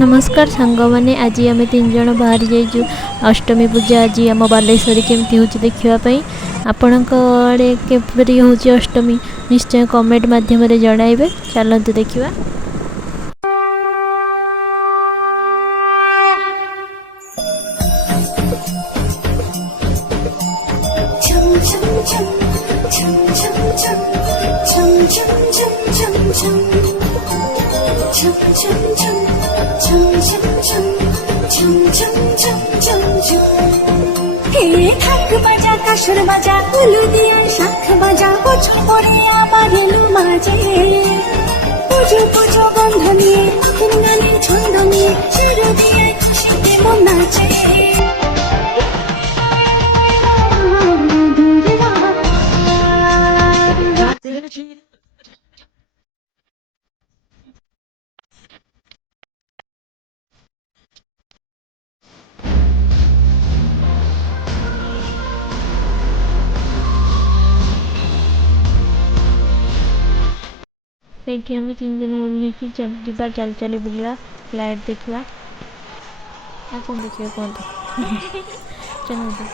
नमस्कार सांग मैंने आज आम 3 जन बाहरी जाइजु अष्टमी पूजा आज आम बालेश्वर केमती हो देखापी आपण आड़े केपरी हो अष्टमी निश्चय कमेंट मध्यम जनइबे। चलतु देखा। ঢাক বাজা কাসর বাজা উলু দিয়ে শাখ বাজা পুজো পড়ে আমার এলো মাঝে পুজো পুজো গন্ধ নিয়ে গানের ছন্দ নিয়ে সুর দিয়ে খুশিতে মন নাচে। हम 3 दिन मिलकर जा चल चली बुला लाइट देखा कौन देखिए कौन चलो जा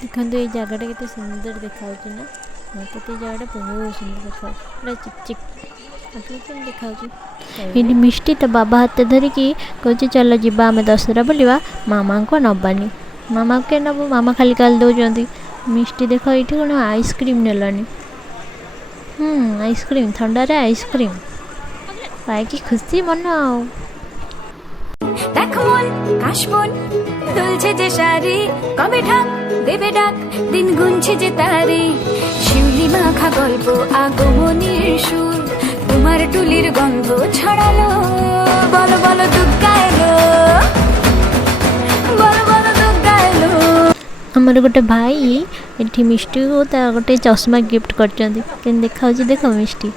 देखो ये जगह के सुंदर देखा ना मत तो जगह बहुत सुंदर देखा चिक चिक देखा मिष्टी तो बाबा हाथ धरिकी कहे चल जा आम दशहरा बुलवा मामा को नबानी मामा के नब मामा खाली काल दौरान मिष्टी देख ये कौन आइसक्रीम नेलानी आइसक्रीम ठंडारे आइसक्रीम पाई खुशी मन तुलছে যে শাড়ি কবে ঢাক দেবে ডাক দিন গুনছে যে তারি শিউলি মাখা গল্প আগমনীর সুর তোমার টুলির গন্ধ ছড়ালো বলো বলো দুগ্গা এলো বলো বলো দুগ্গা এলো। हमारे गोटे भाई ये मिष्टी को गोटे चश्मा गिफ्ट कर देखा देख मिष्टी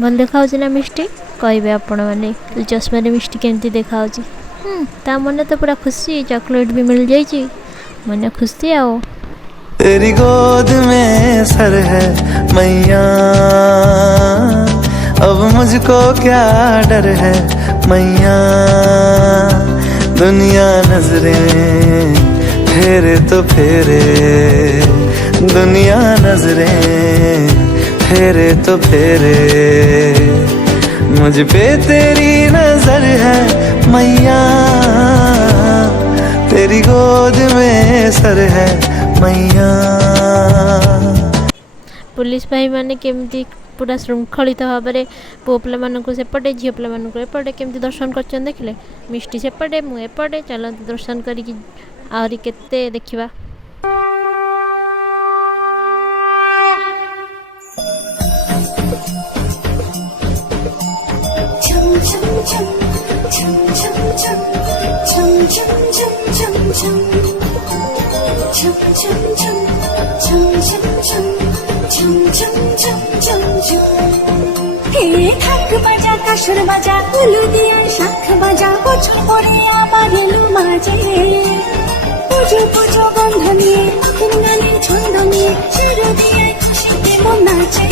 भल देखा ना मिष्टी कहे आपण मैंने चश्मा मिष्टी केमती देखा ता मन तो पूरा खुशी चॉकलेट भी मिल जाइए मन खुशी आओ। तेरी गोद में सर है मैया अब मुझको क्या डर है मैया दुनिया नजरें फेरे तो फेरे दुनिया नजरें फेरे तो फेरे मुझ पे तेरी नजर है मैया तेरी गोद में सर है मैया। पुलिस भाई माने केमती पूरा श्रृंखलित भाव में पुओ पे सेपटे झील पे एपटे केमती दर्शन कर देखिले मिष्टी सेपटे मु एपटे चलते दर्शन करी आहरी केते देखिबा। ঢাক বাজা কাসর বাজা উলু দিয়ে শাখ বাজা পুজো পড়ে আমার এলো মাঝে পুজো পুজো গন্ধ নিয়ে গানের ছন্দ নিয়ে সুর দিয়ে খুশিতে মন নাচে।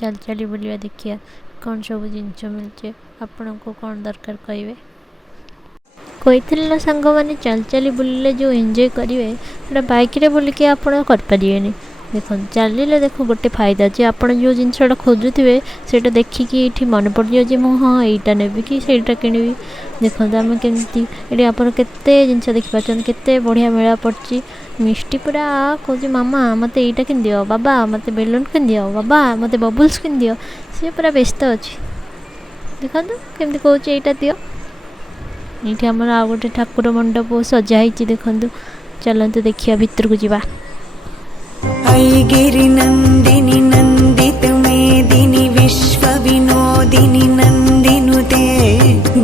चल चली बुलवा देखिए कौन सब जिनस मिलचे आपण को कौन दरकार कहे कही ना सांग मैंने चल चली बुलिले जो एंजॉय करेंगे बाइक रे बुलिके आपण करें देख चलिए देख गोटे फायदा अच्छे आप जो जिनसा खोजुवे से देखिकी ये मन पड़ जाए मुझे हाँ यहीटा ने कि सहीटा किणी देखो आम केमती ये आप जिनस देखिपार के बढ़िया मेला पड़ी मिष्टी पूरा कहे मामा मत यहीटा किन दियो बाबा मत बेलून किन दियो बाबा मत बबुल्स किन दियो सी पूरा व्यस्त अच्छी देखो केमती कहे यहीटा दियो ये आम आ गए ठाकुर मंडप सजाई देखु चलते देखिए भितर को जीवा। गिरि नंदिनी नंदित मेदिनी विश्व विनोदिनी नंदिनुते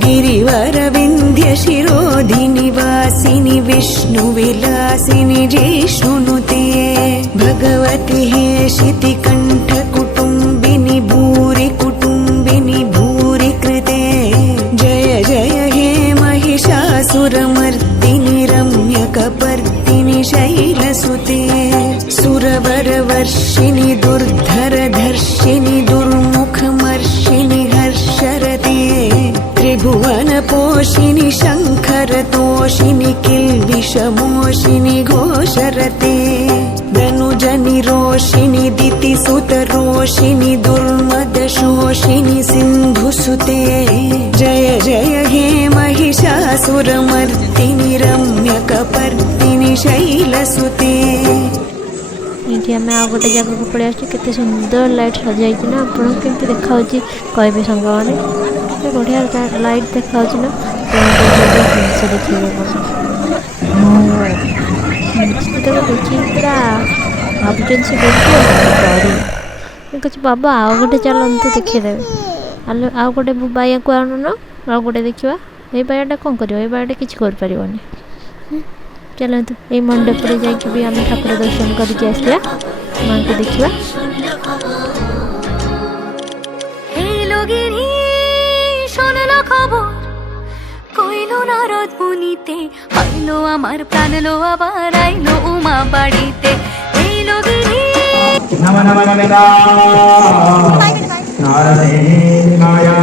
गिरिवर विंध्य शिरोधिनी वासिनी विष्णु विलासिनी जिष्णुनुते भगवती हेशिति कंठ कुटुंबिनी भूरि कुटुंबिनी भूरि कृते जय जय हे महिषासुरमर्दिनी रम्यकपर्दिनी शैल शैलसुते सुरवरवर्षिणि दुर्धरधर्षिणि दुर्मुखमर्षिणि हर्षरते त्रिभुवनपोषिणि शङ्खरतोषिणि किल्बिषमोषिणि घोषरते धनुजनिरोषिणि दितिसुतरोषिणि दुर्मदशोषिणि सिन्धुसुते जय जय हे महिषासुरमर्दिनि रम्यकपर्दिनि शैलसुते। ये आम आ गोटे जगह को पड़े आते सुंदर लाइट सजाई ना आपको केमती देखा कहे सांग मैंने बढ़िया लाइट देखा ना जिनस देखिए देखिए पूरा भावुन से देखिए कहूँ बाबा आउ गोटे चलते देखीदेवे आउ गोटे बाया को आणुन आउ गोटे देखा ये बायाटा कौन कर बायाटा किसी कर चलतु ये मंडप जाकि भी आम ठाकुर दर्शन करके आसिया माँ को देखा কইলো নারদ মুনিতে হইলো আমার প্রাণ লো আবার আইলো উমা বাড়িতে এই লগিনী নম নম নম নারদে মায়া